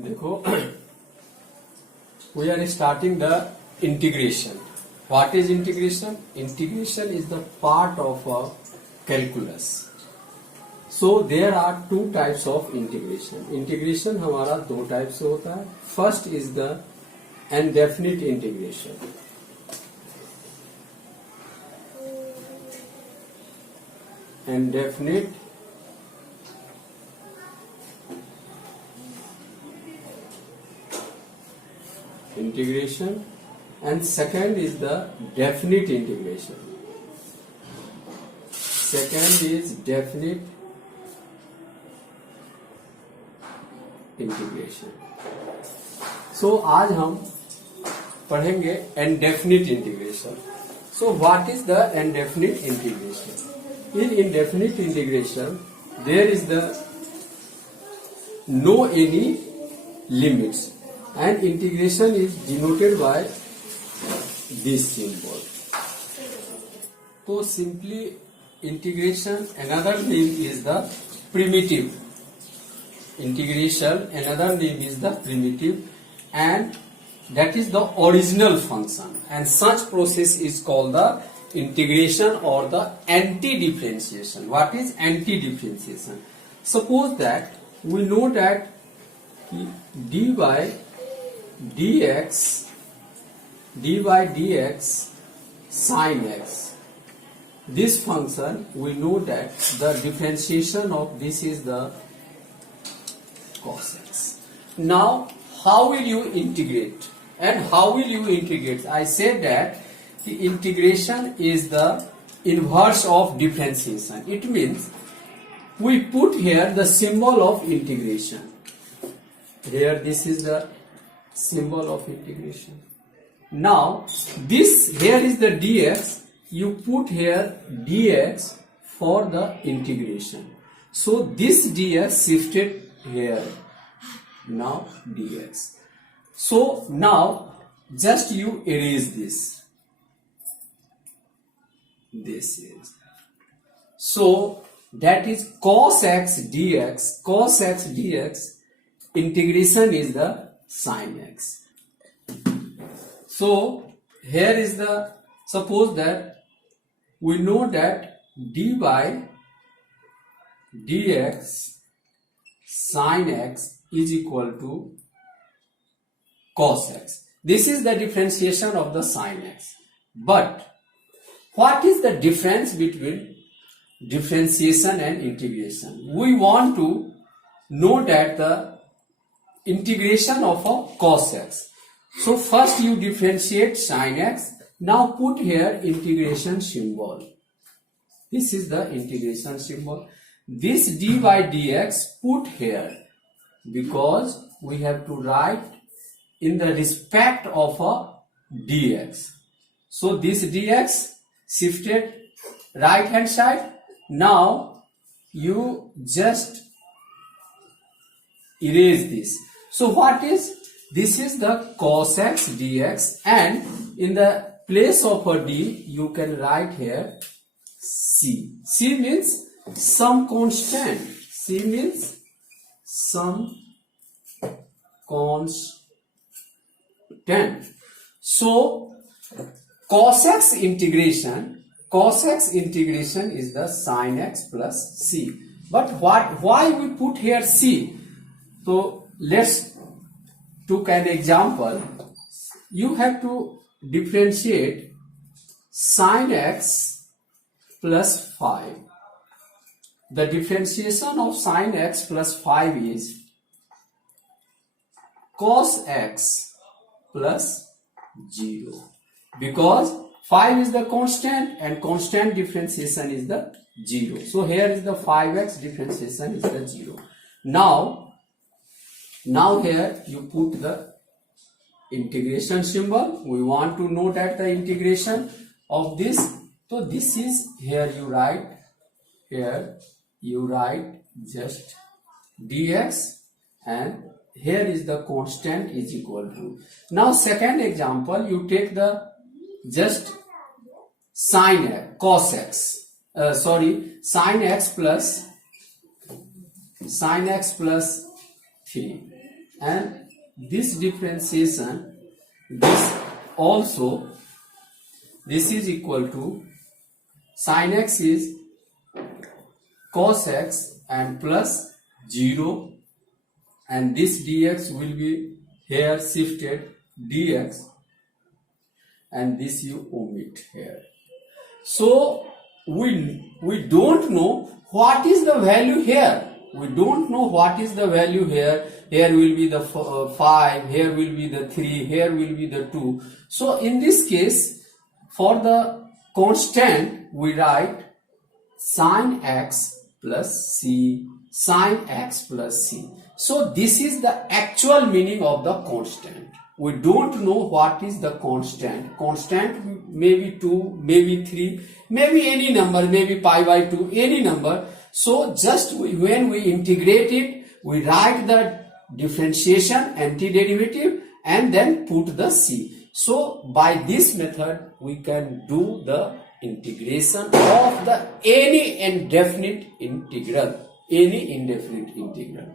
देखो, we are starting the integration. What is integration? Integration is the part of a calculus. So there are two types of integration. Integration हमारा दो type से होता है. First is the indefinite integration. Indefinite integration, and second is the definite integration. Second is definite integration. So आज हम पढ़ेंगे indefinite integration. So what is the indefinite integration? In indefinite integration there is the no any limits, and integration is denoted by this symbol. So simply integration, another name is the primitive. Integration, another name is the primitive, and that is the original function, and such process is called the integration or the anti-differentiation. What is anti-differentiation? Suppose that we know that dy dx sin x, this function we know that the differentiation of this is the cos x. Now how will you integrate, and how will you integrate? I said that the integration is the inverse of differentiation. It means we put here the symbol of integration. Here this is the symbol of integration. Now this here is the dx, you put here dx for the integration. So this dx shifted here, now dx. So now just you erase this. This is, so that is cos x dx. Cos x dx integration is the sin x. So here is the, suppose that we know that dy dx sin x is equal to cos x. This is the differentiation of the sin x. But what is the difference between differentiation and integration? We want to know that the integration of a cos x. So first you differentiate sin x. Now put here integration symbol. This is the integration symbol. This dy dx put here, because we have to write in the respect of a dx. So this dx shifted right hand side. Now you just erase this. So what is this? Is the cos x dx, and in the place of a d you can write here c. C means some constant. C means some constant. So cos x integration is the sin x plus c. But why we put here c? So let's take an example. You have to differentiate sin x plus 5. The differentiation of sin x plus 5 is cos x plus 0. Because 5 is the constant, and constant differentiation is the 0. So here is the 5x differentiation is the 0. Now here you put the integration symbol. We want to know that the integration of this. So this is, here you write just dx, and here is the constant is equal to. Now second example, you take the just sin x, cos x, sin x plus 3. and this differentiation, this is equal to sin x is cos x and plus 0, and this dx will be here shifted dx, and this you omit here. So we don't know what is the value here. We don't know what is the value here. Here will be the 5, here will be the 3, here will be the 2. So in this case, for the constant, we write sin x plus c, sin x plus c. So this is the actual meaning of the constant. We don't know what is the constant. Constant may be 2, maybe 3, maybe any number, maybe pi by 2, any number. So just when we integrate it, we write the differentiation, antiderivative, and then put the c. So by this method, we can do the integration of the any indefinite integral. Any indefinite integral.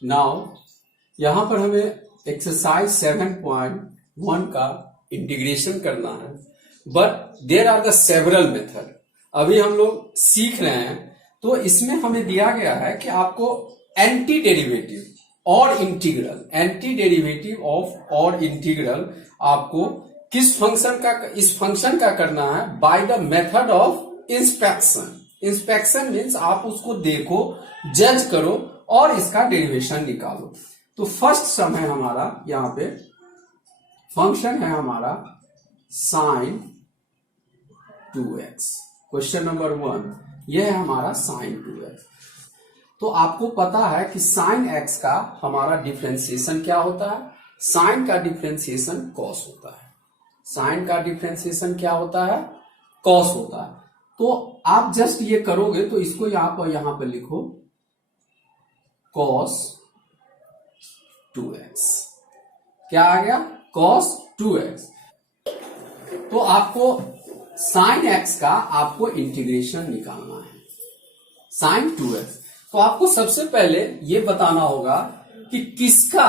Now यहां पर हमें exercise 7.1 का integration करना है, but there are the several method. अभी हम लोग सीख रहे हैं, तो इसमें हमें दिया गया है कि आपको एंटी डेरिवेटिव और इंटीग्रल, एंटी डेरिवेटिव ऑफ और इंटीग्रल आपको किस फंक्शन का, इस फंक्शन का करना है bye the method of inspection. Inspection means आप उसको देखो, जज करो और इसका डेरिवेशन निकालो. तो फर्स्ट सम है हमारा, यहां पे फंक्शन है हमारा sin 2x. क्वेश्चन नंबर 1, यह है हमारा sin 2x. तो आपको पता है कि sin x का हमारा डिफरेंशिएशन क्या होता है? sin का डिफरेंशिएशन cos होता है. sin का डिफरेंशिएशन क्या होता है? cos होता है. तो आप जस्ट ये करोगे तो इसको यहां पर लिखो cos 2x. क्या आ गया? cos 2x. तो आपको sin x का आपको इंटीग्रेशन निकालना है, sin 2x. तो आपको सबसे पहले ये बताना होगा कि किसका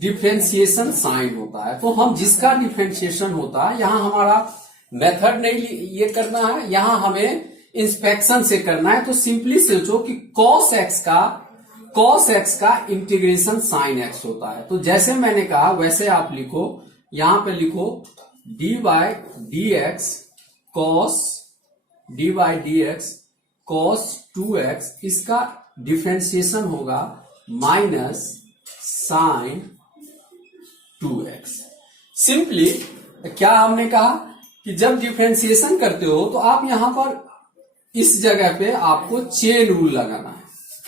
डिफरेंशिएशन साइन होता है. तो हम जिसका डिफरेंशिएशन होता है, यहां हमारा मेथड नहीं ये करना है, यहां हमें इंस्पेक्शन से करना है. तो सिंपली सोचो कि cos x का इंटीग्रेशन sin x होता है. तो जैसे मैंने कहा वैसे आप लिखो, यहां पे लिखो dy dx cos 2x, इसका डिफरेंशिएशन होगा माइनस sin 2x. सिंपली क्या हमने कहा कि जब डिफरेंशिएशन करते हो तो आप यहां पर इस जगह पे आपको चेन रूल लगाना है.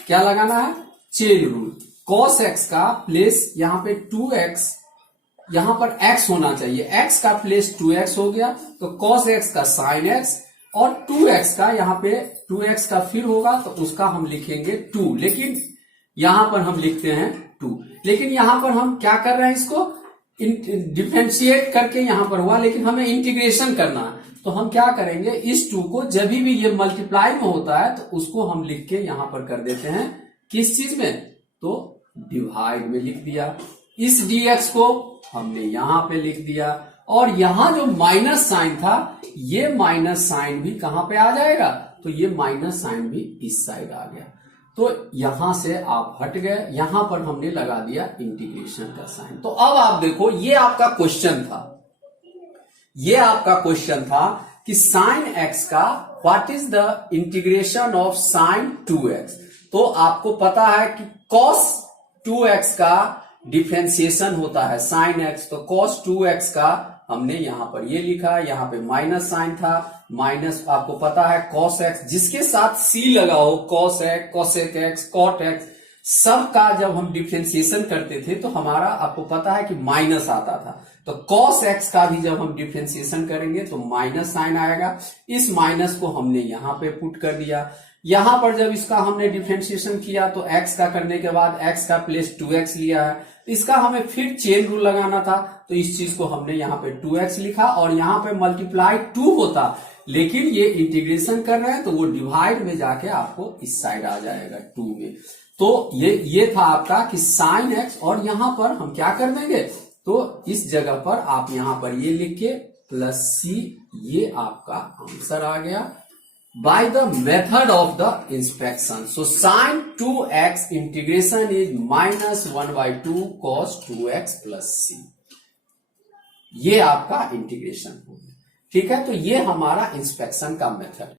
क्या लगाना है? Chain rule. cos x का प्लेस यहां पे 2x, यहां पर x होना चाहिए, x का प्लेस 2x हो गया, तो cos x का sin x, और 2x का यहां पे 2x का फिर होगा तो उसका हम लिखेंगे 2, लेकिन यहां पर हम लिखते हैं 2. लेकिन यहां पर हम क्या कर रहे हैं, इसको डिफरेंशिएट करके यहां पर हुआ, लेकिन हमें इंटीग्रेशन करना है. तो हम क्या करेंगे, इस 2 को जब भी ये मल्टीप्लाई में होता है तो उसको हम लिख के यहां पर कर देते हैं किस चीज में, तो डिवाइड में लिख दिया. इस dx को हमने यहां पे लिख दिया, और यहां जो माइनस साइन था, ये माइनस साइन भी कहां पे आ जाएगा, तो ये माइनस साइन भी इस साइड आ गया. तो यहां से आप हट गए, यहां पर हमने लगा दिया इंटीग्रेशन का साइन. तो अब आप देखो, ये आपका क्वेश्चन था, ये आपका क्वेश्चन था कि sin x का what is the integration of sin 2x. तो आपको पता है कि cos 2x का डिफरेंशिएशन होता है sin x. तो cos 2x का हमने यहां पर ये लिखा, यहां पे माइनस साइन था, माइनस आपको पता है cos x, जिसके साथ c लगा हो, cos x, cosec x, cot x, सब का जब हम डिफरेंशिएशन करते थे तो हमारा आपको पता है कि माइनस आता था. तो cos x का भी जब हम डिफरेंशिएशन करेंगे तो माइनस साइन आएगा. इस माइनस को हमने यहां पे पुट कर दिया. यहां पर जब इसका हमने डिफरेंशिएशन किया तो x का करने के बाद x का प्लेस 2x लिया है, इसका हमें फिर चेन रूल लगाना था, तो इस चीज को हमने यहां पे 2x लिखा, और यहां पे मल्टीप्लाई 2 होता, लेकिन ये इंटीग्रेशन कर रहे हैं तो वो डिवाइड में जाके आपको इस साइड आ जाएगा 2 में। तो ये था आपका कि साइन एक्स, और यहां पर हम क्या कर देंगे, तो इस जगह पर आप यहां पर ये लिख के प्लस सी, ये आपका आंसर आ गया by the method of the inspection. So sine 2x integration is -1/2 cos 2x plus C. ये आपका इंटीग्रेशन हो गया। ठीक है, तो ये हमारा इंस्पेक्शन का मेथड।